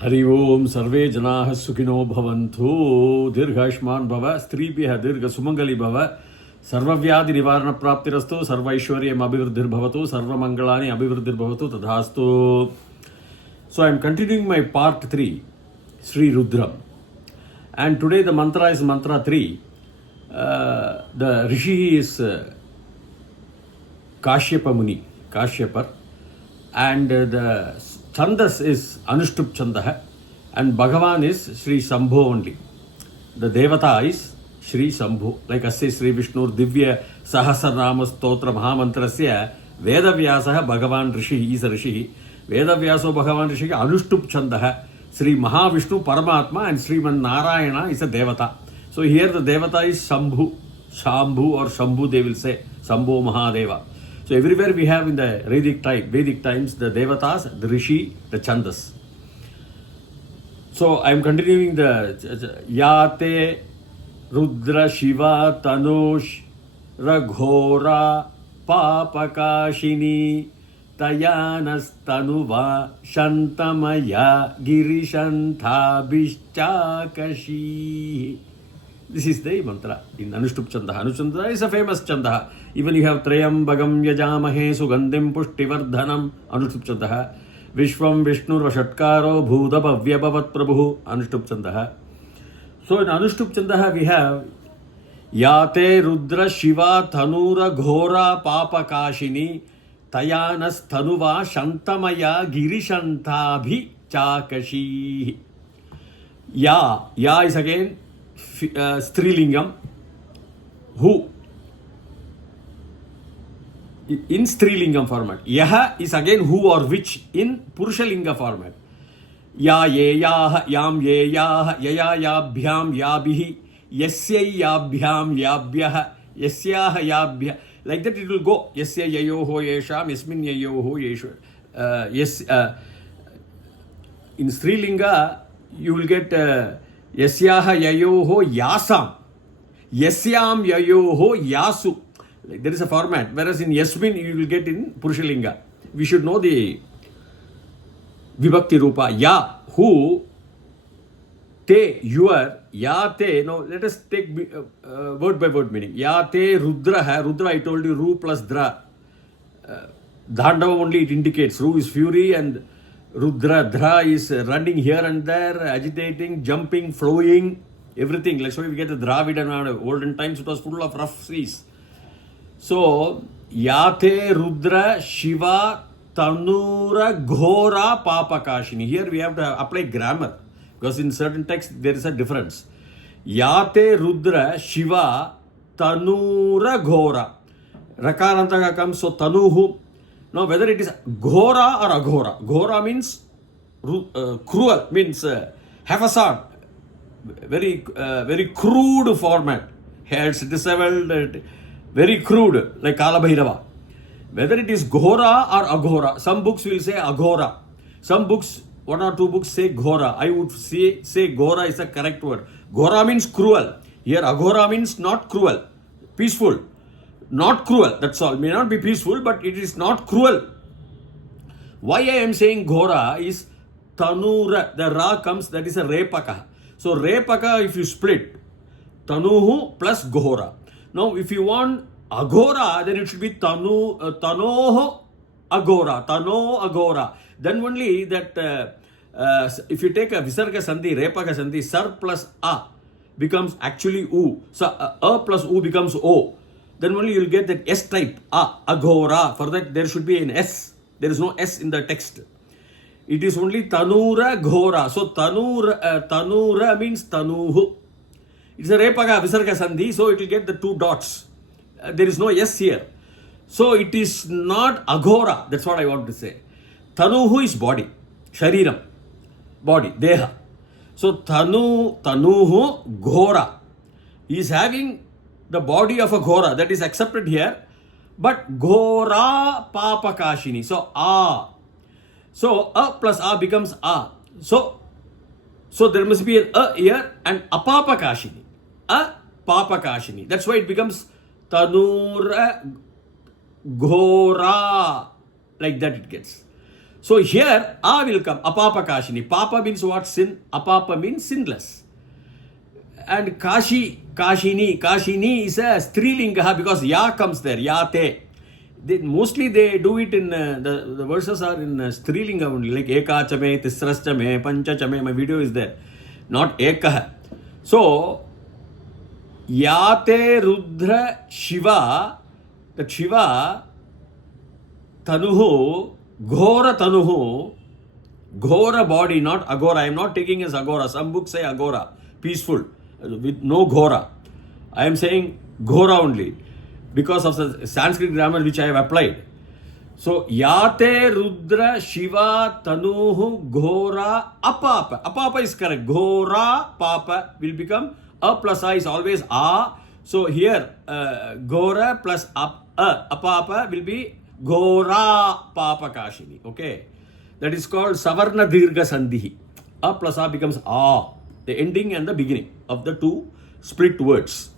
हरि ओम सर्वे जनाः सुखिनो भवन्तु दीर्घायुष्मान् भव स्त्रीभ्यः दीर्घ सुमंगली भव सर्वव्याधि निवारण प्राप्तिरस्तु सर्वैश्वर्यम् अभिवृद्धिर्भवतु सर्वमंगलानि अभिवृद्धिर्भवतु तथास्तु. So I am continuing my part 3 Sri Rudram, and today the mantra is mantra 3. The rishi is Kashyapa Muni, Kashyapar, and the Chandas is Anushtup Chandaha, and Bhagavan is Sri Sambho only. The Devata is Sri Sambho. Like Asya Sri Vishnu Divya Sahasranama Stotra Mahamantrasya Vedavyasaha Bhagavan Rishi is a Rishi. Vedavyaso Bhagavan Rishi Anushtup Chandaha. Sri Mahavishnu Paramatma and Sriman Narayana is a Devata. So here the Devata is Shambhu, Shambhu or Shambhu they will say, Shambho Mahadeva. So everywhere we have in the Vedic times, the Devatas, the Rishi, the Chandas. So I am continuing the Yate Rudra Shiva Tanush Raghora Papakashini Tayanas Tanuva Shantamaya Girishantha Bishchakashi. This is the mantra in Anushtup Chandaha. Anushtup Chandaha is a famous Chandaha. Even you have Trayambagam Yajamahe Sugandim Pushtivardhanam Anushtup Chandaha. Vishwam Vishnur Vashatkaro Bhuda Bhavya Bhavat Prabhu Anushtup Chandaha. So in Anushtup Chandaha we have Yate Rudra Shiva Thanura Ghora Papakashini Tayanas Thanuva Shantamaya Girishanthabhi Chakashi. Ya is again Strilingam. Who? In Strilingam format. Yaha is again who or which in Purushalinga format. Ya ye yaha yam ye yaha yaya yabhyam yabhihi yasyai yabhyam yabhyaha yasyaha yabhya. Like that it will go. Yasya yayoho yesham yasmin yayoho yeshu. Yes. In Strilinga you will get Yasyaha yayoho yasam. Yasyam yayoho yasu. Like there is a format. Whereas in Yasmin you will get in Purushalinga. We should know the Vibhakti Rupa. Ya, who, te, your, ya te. Now let us take word by word meaning. Ya te Rudra hai. Rudra I told you, Ru plus Dra. Dhandava only it indicates. Ru is fury and Rudra, Dhra is running here and there, agitating, jumping, flowing, everything. Like so we get the Dravidan olden times, it was full of rough seas. So, Yate Rudra Shiva Tanura Ghora Papakashini. Here we have to apply grammar because in certain texts there is a difference. Yate Rudra Shiva Tanura Ghora. Rakarantaka comes, so Tanuhu. Now, whether it is Ghora or Aghora. Ghora means cruel, means haphazard, very crude format. Hairs disheveled, very crude, like Kala Bhairava. Whether it is Ghora or Aghora. Some books will say Aghora. Some books, one or two books say Ghora. I would say Ghora is a correct word. Ghora means cruel. Here Aghora means not cruel, peaceful. Not cruel, that's all. May not be peaceful, but it is not cruel. Why I am saying Ghora is Tanura, the Ra comes, that is a Repaka. So Repaka, if you split, Tanuhu plus Ghora. Now, if you want Aghora, then it should be Tanoho Aghora, Tano Aghora. Then only that, if you take a Visarga Sandhi, Repaka Sandhi, Sar plus A becomes actually U. So A plus U becomes O. Then only you will get that S type, Aghora. For that there should be an S. There is no S in the text. It is only Tanura Ghora. So Tanura means Tanuhu. It's a Repaka Visarga Sandhi, so it will get the two dots. There is no S here. So it is not Aghora. That's what I want to say. Tanuhu is body, Shariram, body, Deha. So Tanuhu Ghora. He is having the body of a Ghora, that is accepted here, but Ghora Papakashini. So A. So A plus A becomes A. So there must be an A here and Apapakashini. A Papakashini. That's why it becomes Tanura Ghora. Like that it gets. So here A will come, apapa kashini. Papa means what? Sin. Apapa means sinless. And kashini is a strilinga because ya comes there, yate. Mostly they do it in the verses are in strilinga only, like ekachame, tisrachame, panchachame. My video is there, not ekah. So yate rudra shiva, the Shiva tanuhu, ghora tanuhu, ghora body, not agora. I am not taking as agora. Some books say agora, peaceful, with no ghora. I am saying ghora only because of the Sanskrit grammar which I have applied. So yate rudra shiva tanuhu ghora apapa. Apapa is correct. Ghora papa will become a plus a is always a. So here ghora plus apapa will be ghora papa kashini. Okay, that is called savarna dirgha sandhi. A plus a becomes a, the ending and the beginning of the two split words.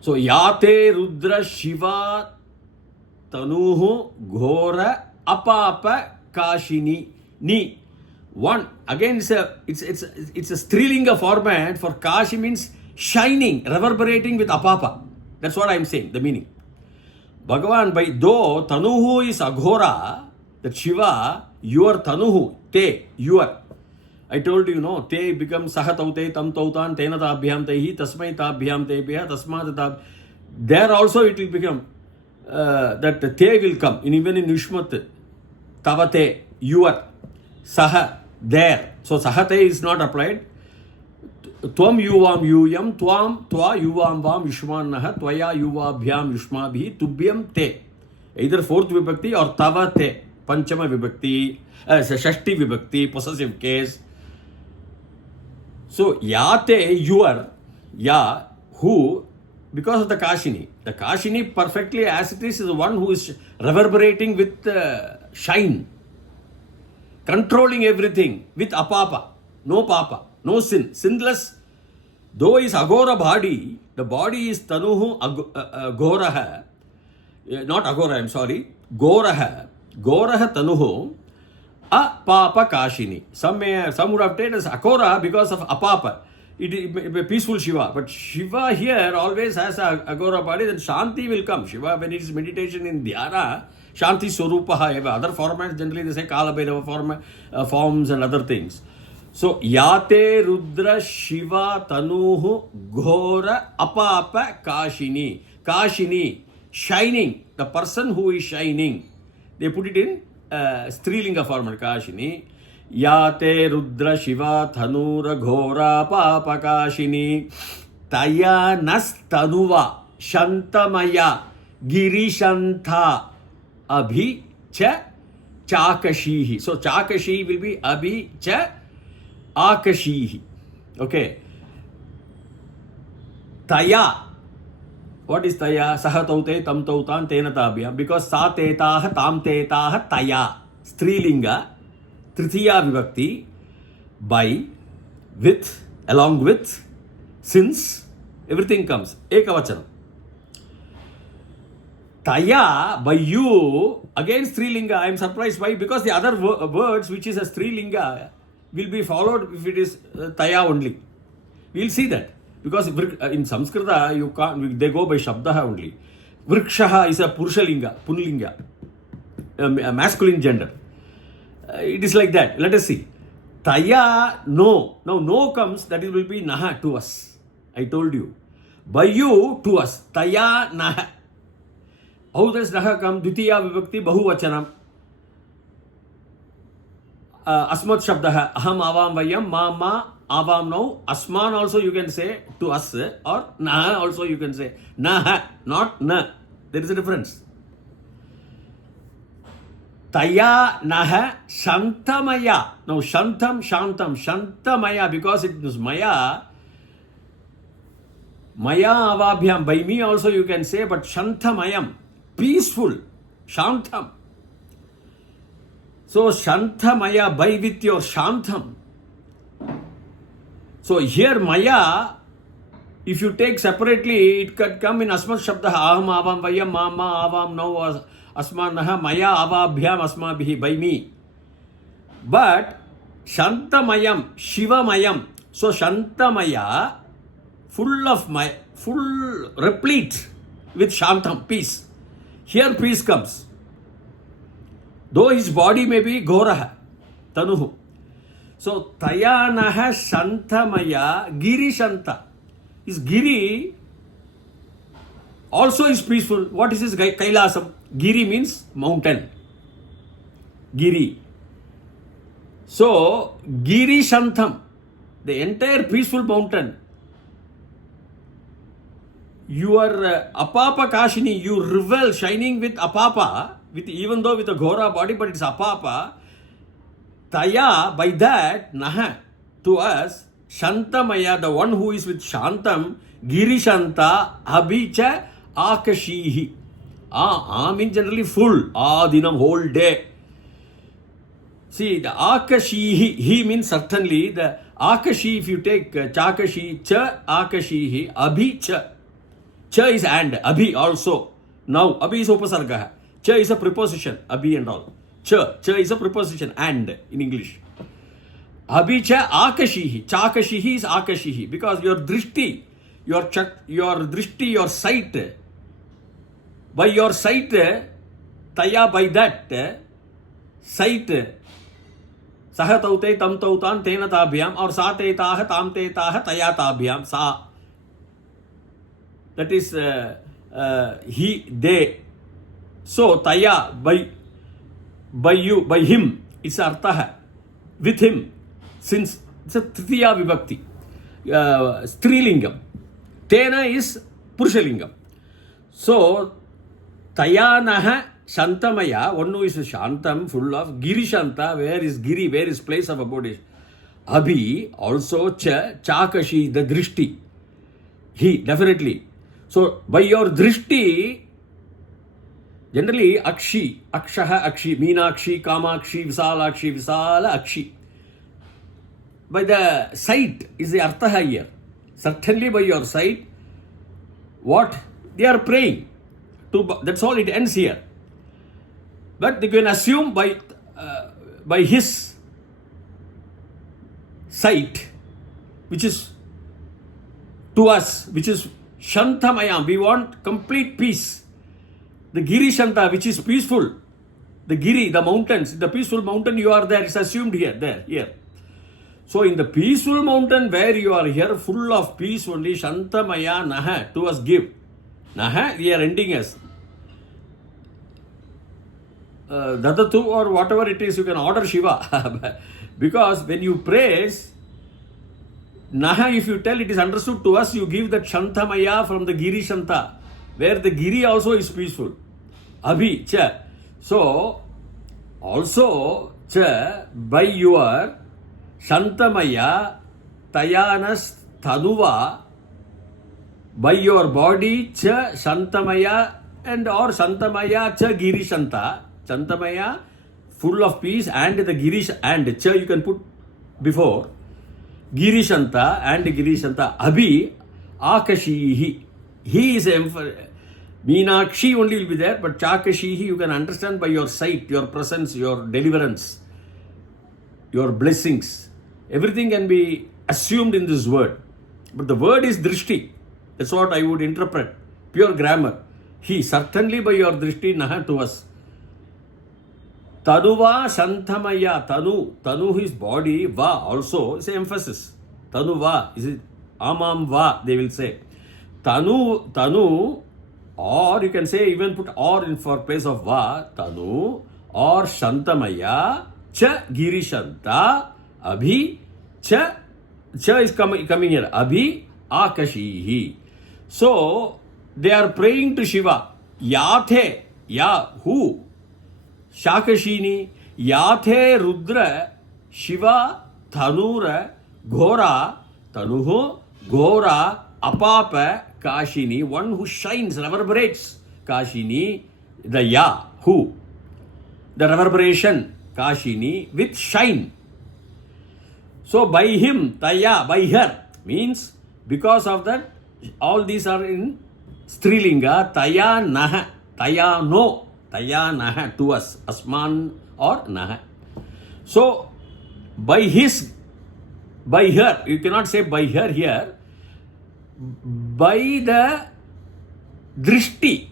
So yate rudra shiva tanuhu ghora apapa kashini ni. One again, it's a strilinga format for kashi means shining, reverberating with apapa. That's what I am saying, the meaning. Bhagavan, by though tanuhu is aghora, that Shiva, your tanuhu, te, your. I told you, no, te becomes sahataute tam tautan tena tabhyam tehi tasmai tabhyam tebhya tasmat tab. There also it will become that te will come. Even in Yushmat, tavate, your, saha, there. So sahate is not applied. Tvam yuvam yuyam, tvam tva yuvam vam yushmannaha, tvaya yuvabhyam yushmabhi, tubhyam te. Either fourth vibhakti or tava te, panchama vibhakti, shashti vibhakti, possessive case. So yate, your, ya, who, because of the kashini. The kashini perfectly as it is the one who is reverberating with shine, controlling everything with apapa, no papa, no sin, sinless. Though is agora body, the body is tanuhu goraha, not agora, I am sorry, goraha tanuhu apapa kashini. Some would have taken as agora because of apapa. It is a peaceful Shiva, but Shiva here always has a agora body. Then Shanti will come. Shiva, when it is meditation in dhyana, Shanti Swarupaha eva. Other formats generally they say Kala Bhairava forms and other things. So yate rudra shiva tanuhu ghora apapa kashini. Kashini, shining, the person who is shining. They put it in strilinga format, kashini. Yate rudra shiva thanura ghora papa kashini. Taya nastanuva shantamaya girishantha abhi cha chakashihi. So chakashi will be abhi cha akashihi. Okay. Taya. What is taya? Sahataute tam tautan tena tabhyam. Because sa tetaha tam tetaha taya. Strilinga. Tritiya vibhakti. By, with, along with, since, everything comes. Ekavachanam. Taya, by you, again Strilinga. I am surprised why? Because the other words which is a Strilinga will be followed if it is Taya only. We will see that. Because in Samskrita, you can't, they go by Shabdaha only. Vrikshaha is a Purushalinga, Punlinga, a masculine gender. It is like that. Let us see. Taya, no. Now, no comes, that it will be Naha to us. I told you. By you, to us. Taya, Naha. How does Naha come? Dvitiya vibhakti bahuvachanam. Asmat shabdaha. Aham avam vayam ma avam now. Asman also you can say to us, or Naha also you can say. Naha, not na. There is a difference. Taya naha shantamaya. Now shantam, shantamaya, because it is maya. Maya avabhyam. By me also you can say, but shantamayam. Peaceful. Shantam. So shantamaya, by with your shantam. So here maya, if you take separately, it could come in asmat shabda. Aham avam vayam mama avam now asmanah, maya avabhyam asmabhihi, by me. But Shantamayam, Shivamayam. So Shantamaya, full replete with Shantam, peace. Here peace comes. Though his body may be Goraha, Tanuhu. So Tayanaha Shantamaya Giri Shanta. His Giri also is peaceful. What is his Kailasam? Giri means mountain. Giri. So Giri Shantam, the entire peaceful mountain. Your Apapa Kashini, you revel shining with Apapa, with even though with a Ghora body, but it's Apapa. Taya, by that, Naha, to us, Shantamaya, the one who is with Shantam, Girishanta, Abhicha, Akashihi. Means generally full, Dinam, whole day. See, the Akashihi, he means certainly, the Akashi, if you take Chakashi, Cha, Akashihi, Abhi, Cha. Cha is and, Abhi also. Now, Abhi is Upasarga. Cha is a preposition, Abhi and all. Cha is a preposition, and in English. Abhicha akashihi. Chakashihi is akashihi. Because your drishti, your drishti, your sight, by your sight, taya, by that sight, saha taute tam tautan tena tabhyam, or sa te taha tam te taha taya tabhyam, sa. That is he, they. So taya, by you, by him, it's artha, with him, since it's a tritiya vibhakti, strilingam. Tena is purushalingam. So, tayanaha shantamaya, one who is shantam, full of girishanta, where is giri, where is place of abode. Abhi, also chakashi, the drishti. He, definitely. So, by your drishti, generally, Akshi, Akshaha, Akshi, Meenakshi, Kamakshi, Visalakshi, Visala, Akshi. By the sight is the Arthaha here. Certainly by your sight, what? They are praying. That's all it ends here. But they can assume by his sight, which is to us, which is Shantamayam, we want complete peace. The Giri Shanta, which is peaceful. The Giri, the mountains, the peaceful mountain you are there, is assumed here. So in the peaceful mountain where you are here, full of peace only, Shantamaya Naha, to us give. Naha, we are ending us. Dadatu or whatever it is, you can order Shiva. Because when you praise, Naha, if you tell it is understood to us, you give that Shantamaya from the Giri Shanta, where the Giri also is peaceful. Abhi, cha. So, also, cha, by your Shantamaya, Tayanas, Tanuva, by your body, cha, Shantamaya, and or Shantamaya, cha, Giri Shanta. Shantamaya, full of peace, and the Girish, and cha, you can put before. Giri Shanta and Giri Shanta. Abhi, Akashihi. He is Meenakshi only will be there, but Chakashihi you can understand by your sight, your presence, your deliverance, your blessings. Everything can be assumed in this word. But the word is drishti. That's what I would interpret. Pure grammar. He, certainly by your drishti, naha to us. Tanuva Shantamaya. Tanu his body, va also is emphasis. Tanu va, is it amam va, they will say. Tanu, or you can say even put or in for place of va, Tanu, or Shantamaya, cha Giri Shanta, Abhi, cha is coming here, Abhi Akashihi. So, they are praying to Shiva. Yathe, who? Shakashini, Yathe Rudra, Shiva, Tanura, Ghora, Tanuho, Ghora, Apapa, Kashini, one who shines, reverberates. Kashini, the who? The reverberation, Kashini, with shine. So by him, Taya, by her, means because of that, all these are in Strilinga, Taya Naha, Taya no. taya nah, to us, asman or nah. So, by his, by her, you cannot say by her here, by the drishti,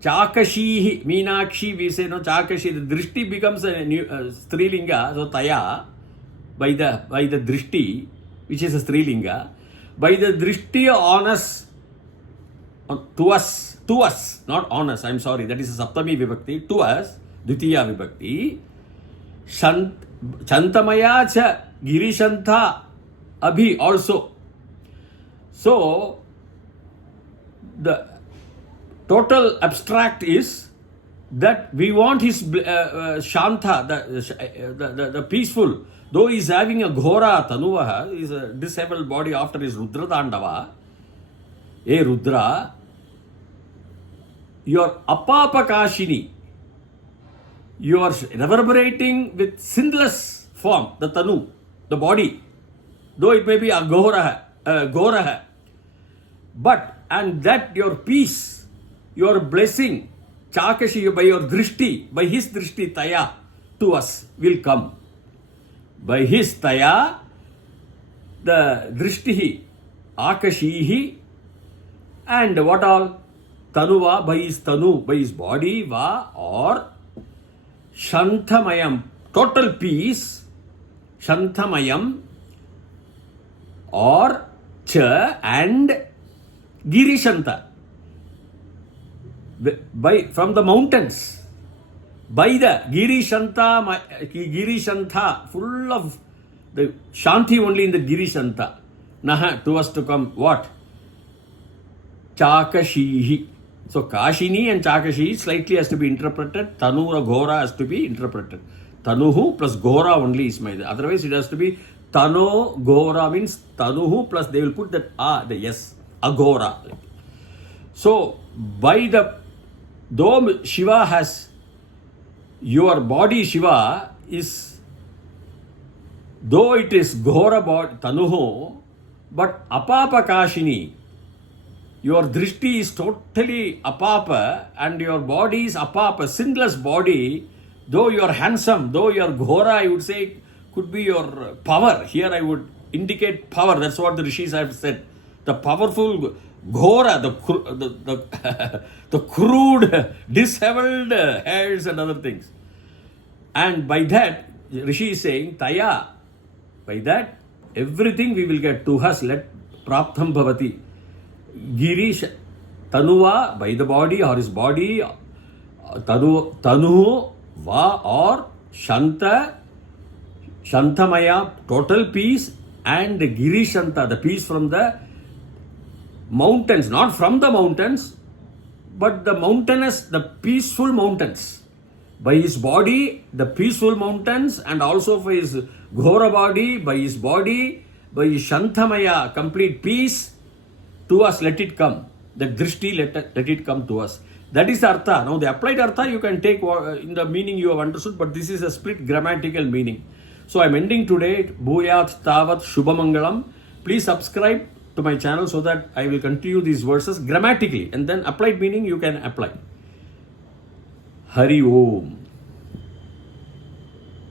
Chakashihi, Meenakshi, we say no, Chakashi, the drishti becomes a new Strilinga, so taya, by the drishti, which is a Strilinga, by the drishti on us, to us, not on us, I'm sorry, that is a Saptami Vibhakti, to us, Dvitiya Vibhakti, Chantamaya cha Girishantha Abhi also. So, the total abstract is that we want his Shanta, the peaceful, though he is having a Ghora Tanuvaha, is a disabled body after his Rudra Dandava. Hey Rudra, your Apapakashini, you are reverberating with sinless form, the Tanu, the body, though it may be a Goraha, but, and that your peace, your blessing, Chakashi, by your drishti, by his drishti, taya, to us will come. By his taya, the drishtihi, akashihi, and what all? Tanuva, by his tanu, by his body, va, or Shantamayam, total peace, Shantamayam, or cha, and Girishanta, by, from the mountains, by the Girishantha, full of the Shanti only in the Girishantha, Naha, to us to come, what? Chakashihi. So Kashini and Chakashi slightly has to be interpreted. Tanura Ghora has to be interpreted. Tanuhu plus Ghora only is my. Otherwise it has to be Tano Ghora means Tanuhu plus they will put that the yes, Agora. So by the, though Shiva has, your body Shiva is, though it is Ghora body Tanuhu, but Apapa Kashini, your drishti is totally apapa and your body is apapa, sinless body, though you are handsome, though you are ghora, I would say could be your power. Here I would indicate power, that's what the rishis have said. The powerful ghora, the crude, disheveled hairs and other things. And by that, Rishi is saying, taya, by that, everything we will get to us, let praptham bhavati. Girish, Tanuva, by the body or his body, Tanu, Va, or Shanta, Shantamaya, total peace, and Girishanta, the peace from the mountains, not from the mountains, but the mountainous, the peaceful mountains. By his body, the peaceful mountains, and also for his Ghora body, by his body, by his Shantamaya, complete peace, to us let it come. The drishti let it come to us. That is the artha. Now the applied artha you can take in the meaning you have understood, but this is a split grammatical meaning. So I am ending today. Bhuyat Tavat Shubhamangalam. Please subscribe to my channel so that I will continue these verses grammatically, and then applied meaning you can apply. Hari Om.